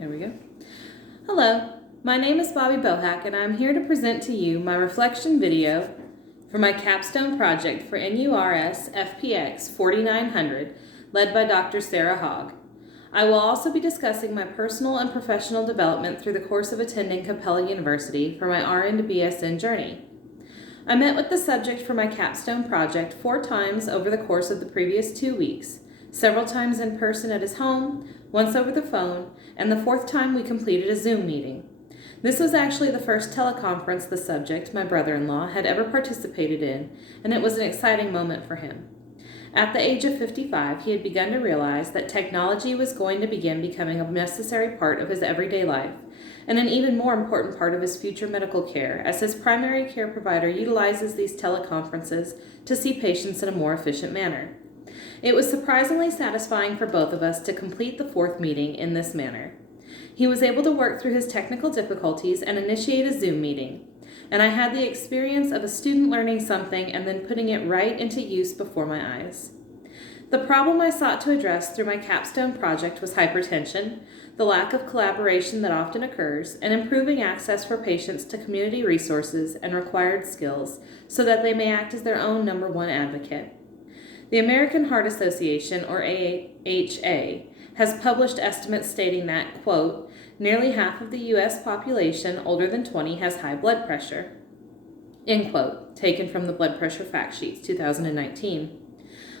There we go. Hello, my name is Bobby Bohack, and I'm here to present to you my reflection video for my capstone project for NURS FPX 4900, led by Dr. Sara Hogg. I will also be discussing my personal and professional development through the course of attending Capella University for my RN to BSN journey. I met with the subject for my capstone project 4 times over the course of the previous 2 weeks, several times in person at his home, once over the phone, and the 4th time we completed a Zoom meeting. This was actually the first teleconference the subject, my brother-in-law, had ever participated in, and it was an exciting moment for him. At the age of 55, he had begun to realize that technology was going to begin becoming a necessary part of his everyday life, and an even more important part of his future medical care, as his primary care provider utilizes these teleconferences to see patients in a more efficient manner. It was surprisingly satisfying for both of us to complete the 4th meeting in this manner. He was able to work through his technical difficulties and initiate a Zoom meeting, and I had the experience of a student learning something and then putting it right into use before my eyes. The problem I sought to address through my capstone project was hypertension, the lack of collaboration that often occurs, and improving access for patients to community resources and required skills so that they may act as their own number one advocate. The American Heart Association, or AHA, has published estimates stating that, quote, nearly half of the U.S. population older than 20 has high blood pressure, end quote, taken from the Blood Pressure Fact Sheets 2019.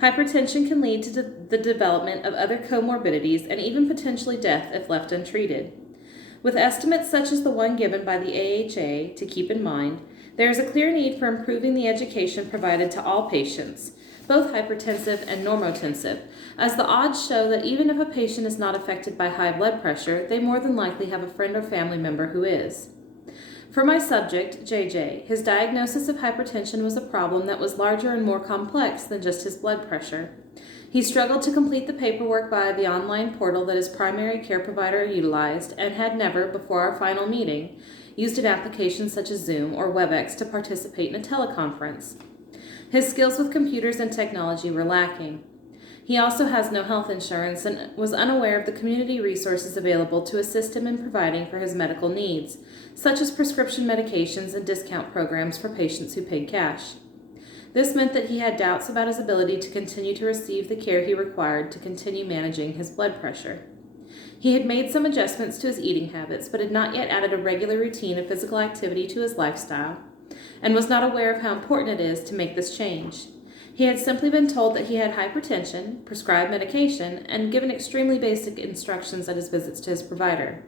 Hypertension can lead to the development of other comorbidities and even potentially death if left untreated. With estimates such as the one given by the AHA to keep in mind, there is a clear need for improving the education provided to all patients, both hypertensive and normotensive, as the odds show that even if a patient is not affected by high blood pressure, they more than likely have a friend or family member who is. For my subject, JJ, his diagnosis of hypertension was a problem that was larger and more complex than just his blood pressure. He struggled to complete the paperwork via the online portal that his primary care provider utilized and had never, before our final meeting, used an application such as Zoom or WebEx to participate in a teleconference. His skills with computers and technology were lacking. He also has no health insurance and was unaware of the community resources available to assist him in providing for his medical needs, such as prescription medications and discount programs for patients who paid cash. This meant that he had doubts about his ability to continue to receive the care he required to continue managing his blood pressure. He had made some adjustments to his eating habits, but had not yet added a regular routine of physical activity to his lifestyle, and was not aware of how important it is to make this change. He had simply been told that he had hypertension, prescribed medication, and given extremely basic instructions at his visits to his provider.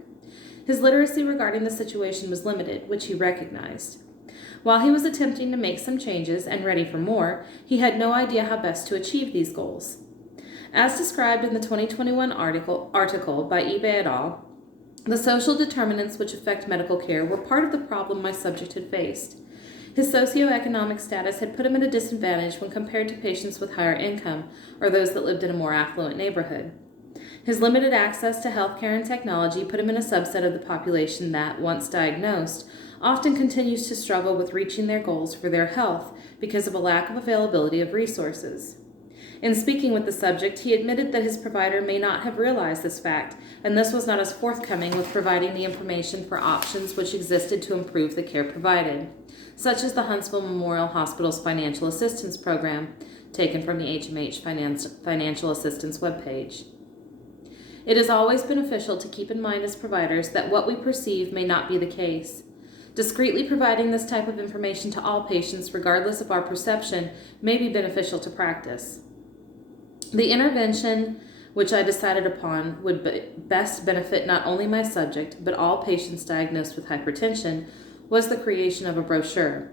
His literacy regarding the situation was limited, which he recognized. While he was attempting to make some changes and ready for more, he had no idea how best to achieve these goals. As described in the 2021 article by eBay et al., the social determinants which affect medical care were part of the problem my subject had faced. His socioeconomic status had put him at a disadvantage when compared to patients with higher income or those that lived in a more affluent neighborhood. His limited access to healthcare and technology put him in a subset of the population that, once diagnosed, often continues to struggle with reaching their goals for their health because of a lack of availability of resources. In speaking with the subject, he admitted that his provider may not have realized this fact, and thus was not as forthcoming with providing the information for options which existed to improve the care provided, such as the Huntsville Memorial Hospital's Financial Assistance Program, taken from the HMH Financial Assistance webpage. It is always beneficial to keep in mind as providers that what we perceive may not be the case. Discreetly providing this type of information to all patients, regardless of our perception, may be beneficial to practice. The intervention which I decided upon would best benefit not only my subject, but all patients diagnosed with hypertension, was the creation of a brochure.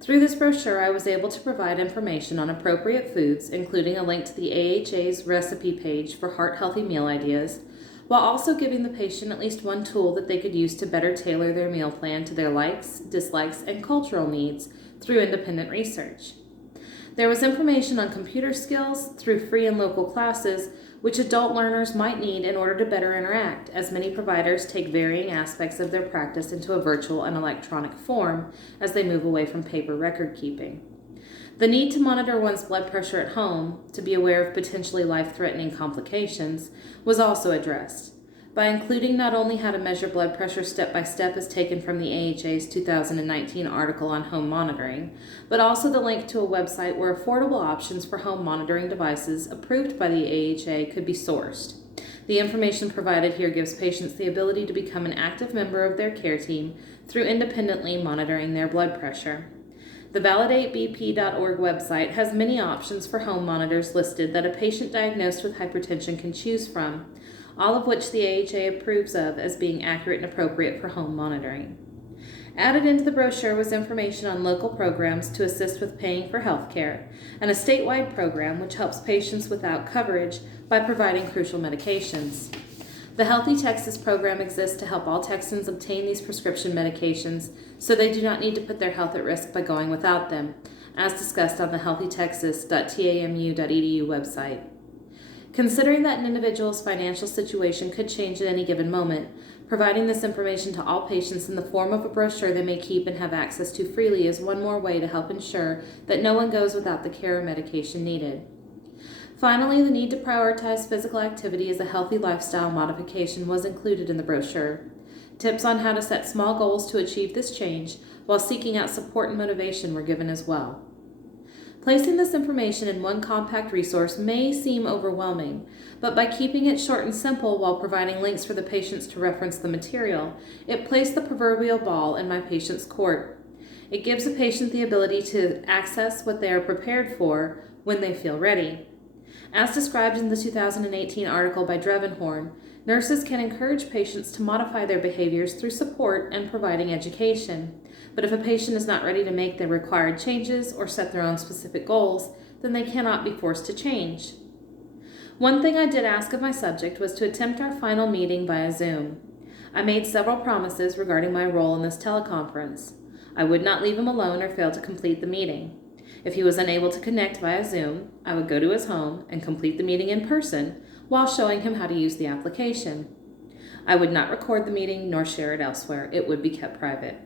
Through this brochure, I was able to provide information on appropriate foods, including a link to the AHA's recipe page for heart-healthy meal ideas, while also giving the patient at least one tool that they could use to better tailor their meal plan to their likes, dislikes, and cultural needs through independent research. There was information on computer skills through free and local classes, which adult learners might need in order to better interact, as many providers take varying aspects of their practice into a virtual and electronic form as they move away from paper record keeping. The need to monitor one's blood pressure at home, to be aware of potentially life-threatening complications, was also addressed. by including not only how to measure blood pressure step by step as taken from the AHA's 2019 article on home monitoring, but also the link to a website where affordable options for home monitoring devices approved by the AHA could be sourced. The information provided here gives patients the ability to become an active member of their care team through independently monitoring their blood pressure. The validatebp.org website has many options for home monitors listed that a patient diagnosed with hypertension can choose from, all of which the AHA approves of as being accurate and appropriate for home monitoring. Added into the brochure was information on local programs to assist with paying for health care, and a statewide program which helps patients without coverage by providing crucial medications. The Healthy Texas program exists to help all Texans obtain these prescription medications so they do not need to put their health at risk by going without them, as discussed on the healthytexas.tamu.edu website. Considering that an individual's financial situation could change at any given moment, providing this information to all patients in the form of a brochure they may keep and have access to freely is one more way to help ensure that no one goes without the care or medication needed. Finally, the need to prioritize physical activity as a healthy lifestyle modification was included in the brochure. Tips on how to set small goals to achieve this change while seeking out support and motivation were given as well. Placing this information in one compact resource may seem overwhelming, but by keeping it short and simple while providing links for the patients to reference the material, it placed the proverbial ball in my patient's court. It gives a patient the ability to access what they are prepared for when they feel ready. As described in the 2018 article by Drevenhorn, nurses can encourage patients to modify their behaviors through support and providing education. But if a patient is not ready to make the required changes or set their own specific goals, then they cannot be forced to change. One thing I did ask of my subject was to attempt our final meeting via Zoom. I made several promises regarding my role in this teleconference. I would not leave him alone or fail to complete the meeting. If he was unable to connect via Zoom, I would go to his home and complete the meeting in person while showing him how to use the application. I would not record the meeting nor share it elsewhere. It would be kept private.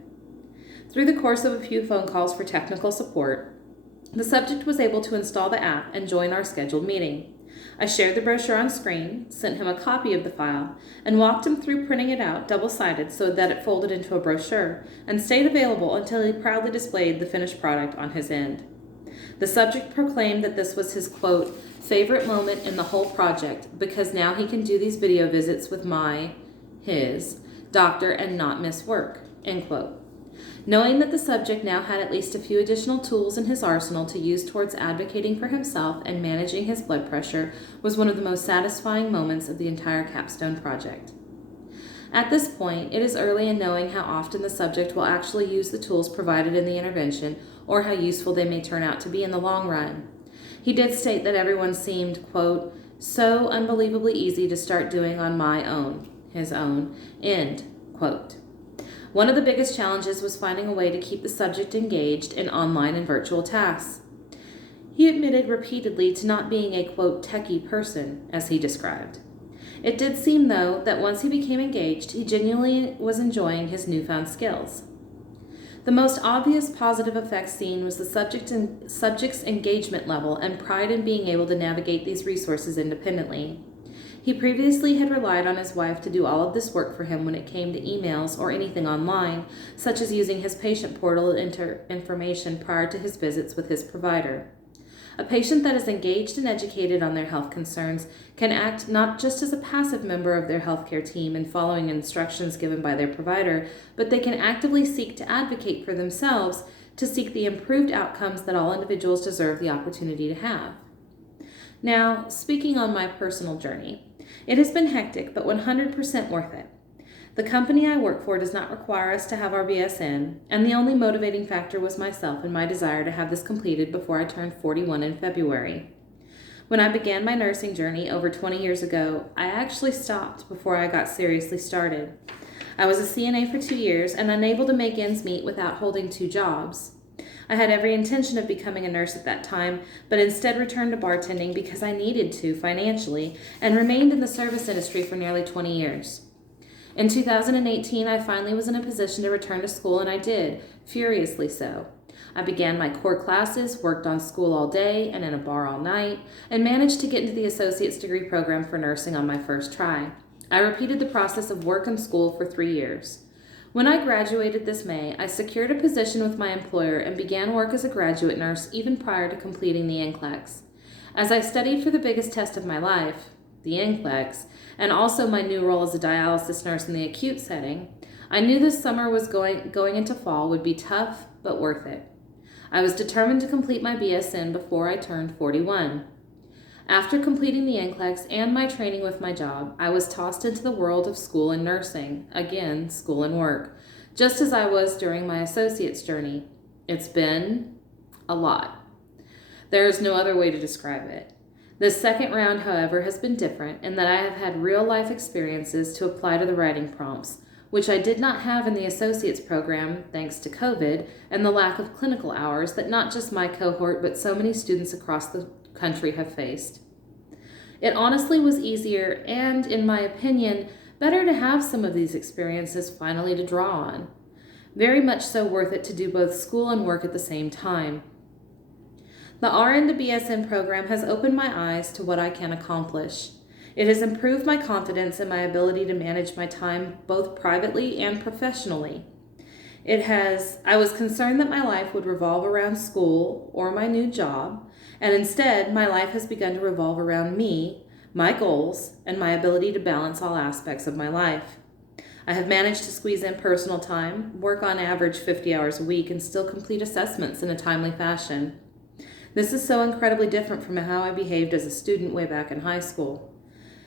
Through the course of a few phone calls for technical support, the subject was able to install the app and join our scheduled meeting. I shared the brochure on screen, sent him a copy of the file, and walked him through printing it out double-sided so that it folded into a brochure and stayed available until he proudly displayed the finished product on his end. The subject proclaimed that this was his, quote, favorite moment in the whole project because now he can do these video visits with his doctor and not miss work, end quote. Knowing that the subject now had at least a few additional tools in his arsenal to use towards advocating for himself and managing his blood pressure was one of the most satisfying moments of the entire Capstone project. At this point, it is early in knowing how often the subject will actually use the tools provided in the intervention or how useful they may turn out to be in the long run. He did state that everyone seemed, quote, so unbelievably easy to start doing on his own, end quote. One of the biggest challenges was finding a way to keep the subject engaged in online and virtual tasks. He admitted repeatedly to not being a, quote, techie person, as he described. It did seem, though, that once he became engaged, he genuinely was enjoying his newfound skills. The most obvious positive effect seen was the subject's engagement level and pride in being able to navigate these resources independently. He previously had relied on his wife to do all of this work for him when it came to emails or anything online, such as using his patient portal to enter information prior to his visits with his provider. A patient that is engaged and educated on their health concerns can act not just as a passive member of their healthcare team in following instructions given by their provider, but they can actively seek to advocate for themselves to seek the improved outcomes that all individuals deserve the opportunity to have. Now, speaking on my personal journey, it has been hectic, but 100% worth it. The company I work for does not require us to have our BSN, and the only motivating factor was myself and my desire to have this completed before I turned 41 in February. When I began my nursing journey over 20 years ago, I actually stopped before I got seriously started. I was a CNA for 2 years and unable to make ends meet without holding 2 jobs. I had every intention of becoming a nurse at that time, but instead returned to bartending because I needed to financially and remained in the service industry for nearly 20 years. In 2018, I finally was in a position to return to school, and I did, furiously so. I began my core classes, worked on school all day and in a bar all night, and managed to get into the associate's degree program for nursing on my first try. I repeated the process of work and school for 3 years. When I graduated this May, I secured a position with my employer and began work as a graduate nurse even prior to completing the NCLEX. As I studied for the biggest test of my life, the NCLEX, and also my new role as a dialysis nurse in the acute setting, I knew this summer was going into fall would be tough but worth it. I was determined to complete my BSN before I turned 41. After completing the NCLEX and my training with my job, I was tossed into the world of school and nursing, again, school and work, just as I was during my associate's journey. It's been a lot. There is no other way to describe it. This second round, however, has been different in that I have had real-life experiences to apply to the writing prompts, which I did not have in the associate's program thanks to COVID and the lack of clinical hours that not just my cohort but so many students across the country have faced. It honestly was easier and, in my opinion, better to have some of these experiences finally to draw on. Very much so worth it to do both school and work at the same time. The RN to BSN program has opened my eyes to what I can accomplish. It has improved my confidence in my ability to manage my time both privately and professionally. I was concerned that my life would revolve around school or my new job, and instead my life has begun to revolve around me, my goals, and my ability to balance all aspects of my life. I have managed to squeeze in personal time, work on average 50 hours a week, and still complete assessments in a timely fashion. This is so incredibly different from how I behaved as a student way back in high school.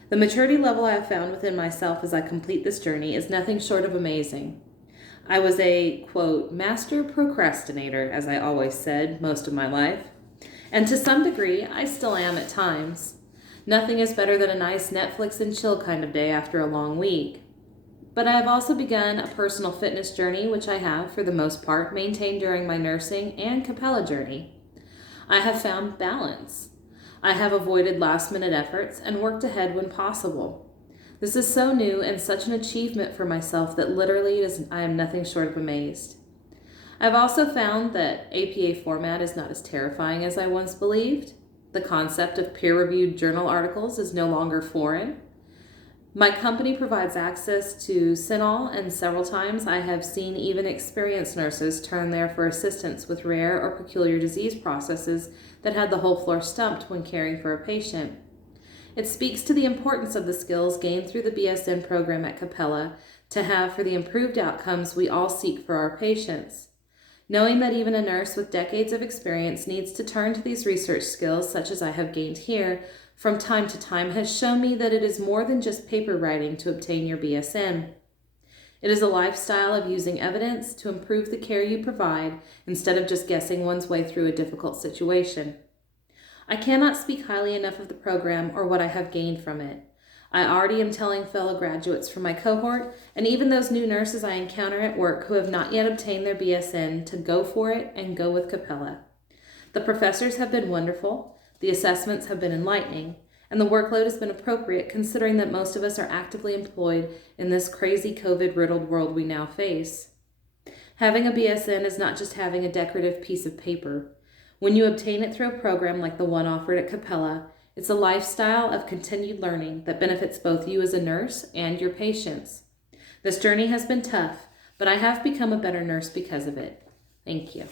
The maturity level I have found within myself as I complete this journey is nothing short of amazing. I was a, quote, master procrastinator, as I always said, most of my life. And to some degree, I still am at times. Nothing is better than a nice Netflix and chill kind of day after a long week. But I have also begun a personal fitness journey, which I have, for the most part, maintained during my nursing and Capella journey. I have found balance. I have avoided last-minute efforts and worked ahead when possible. This is so new and such an achievement for myself that literally I am nothing short of amazed. I've also found that APA format is not as terrifying as I once believed. The concept of peer-reviewed journal articles is no longer foreign. My company provides access to CINAHL, and several times I have seen even experienced nurses turn there for assistance with rare or peculiar disease processes that had the whole floor stumped when caring for a patient. It speaks to the importance of the skills gained through the BSN program at Capella to have for the improved outcomes we all seek for our patients. Knowing that even a nurse with decades of experience needs to turn to these research skills, such as I have gained here, from time to time has shown me that it is more than just paper writing to obtain your BSN. It is a lifestyle of using evidence to improve the care you provide instead of just guessing one's way through a difficult situation. I cannot speak highly enough of the program or what I have gained from it. I already am telling fellow graduates from my cohort, and even those new nurses I encounter at work who have not yet obtained their BSN, to go for it and go with Capella. The professors have been wonderful, the assessments have been enlightening, and the workload has been appropriate considering that most of us are actively employed in this crazy COVID-riddled world we now face. Having a BSN is not just having a decorative piece of paper. When you obtain it through a program like the one offered at Capella, it's a lifestyle of continued learning that benefits both you as a nurse and your patients. This journey has been tough, but I have become a better nurse because of it. Thank you.